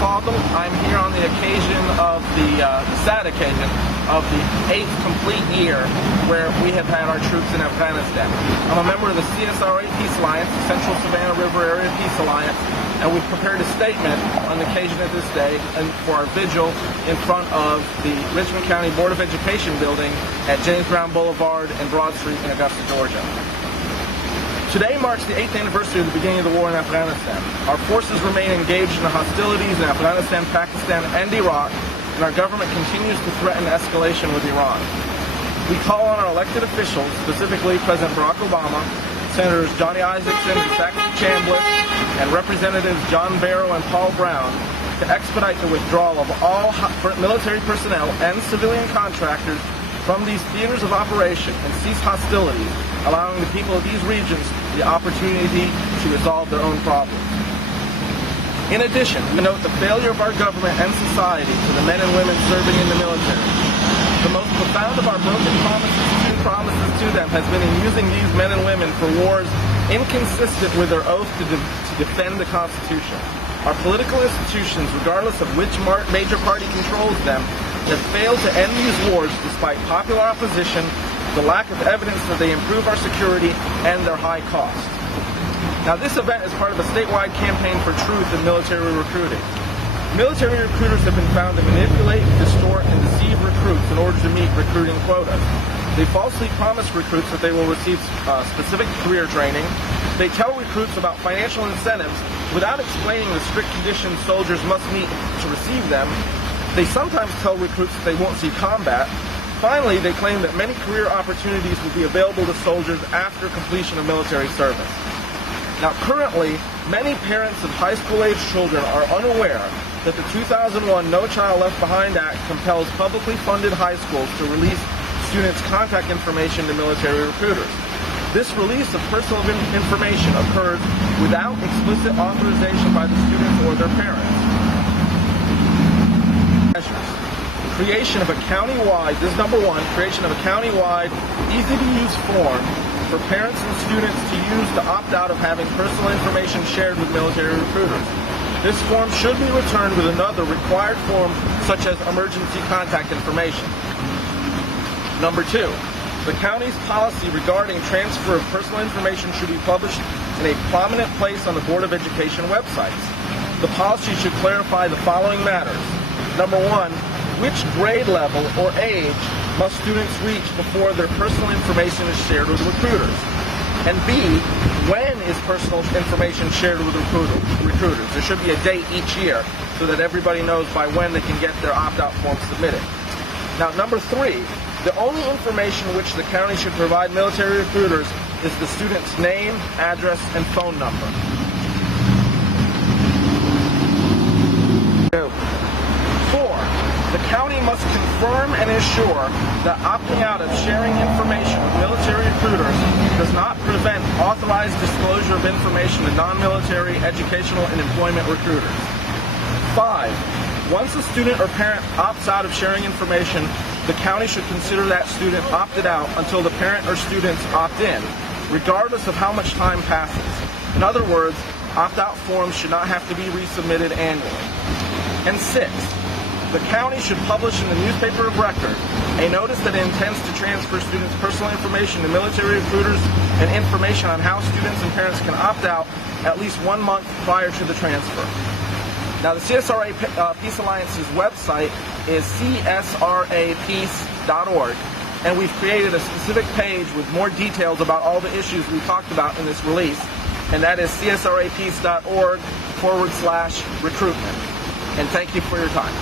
Fogel. I'm here on the occasion of the sad occasion of the 8th complete year where we have had our troops in Afghanistan. I'm a member of the CSRA Peace Alliance, the Central Savannah River Area Peace Alliance, and we've prepared a statement on the occasion of this day and for our vigil in front of the Richmond County Board of Education building at James Brown Boulevard and Broad Street in Augusta, Georgia. Today marks the 8th anniversary of the beginning of the war in Afghanistan. Our forces remain engaged in the hostilities in Afghanistan, Pakistan, and Iraq, and our government continues to threaten escalation with Iran. We call on our elected officials, specifically President Barack Obama, Senators Johnny Isakson and Zachary Chambliss, and Representatives John Barrow and Paul Brown, to expedite the withdrawal of all military personnel and civilian contractors from these theaters of operation and cease hostilities, allowing the people of these regions the opportunity to resolve their own problems. In addition, we note the failure of our government and society to the men and women serving in the military. The most profound of our broken promises to them has been in using these men and women for wars inconsistent with their oath to defend the Constitution. Our political institutions, regardless of which major party controls them, have failed to end these wars despite popular opposition, the lack of evidence that they improve our security, and their high cost. Now, this event is part of a statewide campaign for truth in military recruiting. Military recruiters have been found to manipulate, distort, and deceive recruits in order to meet recruiting quotas. They falsely promise recruits that they will receive specific career training. They tell recruits about financial incentives without explaining the strict conditions soldiers must meet to receive them. They sometimes tell recruits that they won't see combat. Finally, they claim that many career opportunities will be available to soldiers after completion of military service. Now, currently, many parents of high school-aged children are unaware that the 2001 No Child Left Behind Act compels publicly funded high schools to release students' contact information to military recruiters. This release of personal information occurs without explicit authorization by the students or their parents. Creation of a countywide, this is number one, creation of a countywide, easy-to-use form for parents and students to use to opt out of having personal information shared with military recruiters. This form should be returned with another required form, such as emergency contact information. Number two, the county's policy regarding transfer of personal information should be published in a prominent place on the Board of Education websites. The policy should clarify the following matters. Number one, which grade level or age must students reach before their personal information is shared with recruiters? And B, when is personal information shared with recruiters? There should be a date each year so that everybody knows by when they can get their opt-out form submitted. Now, number three, the only information which the county should provide military recruiters is the student's name, address, and phone number. The county must confirm and ensure that opting out of sharing information with military recruiters does not prevent authorized disclosure of information to non-military, educational, and employment recruiters. 5. Once a student or parent opts out of sharing information, the county should consider that student opted out until the parent or students opt in, regardless of how much time passes. In other words, opt-out forms should not have to be resubmitted annually. And 6. The county should publish in the newspaper of record a notice that it intends to transfer students' personal information to military recruiters and information on how students and parents can opt out at least 1 month prior to the transfer. Now, the CSRA Peace Alliance's website is csrapeace.org, and we've created a specific page with more details about all the issues we talked about in this release, and that is csrapeace.org/recruitment. And thank you for your time.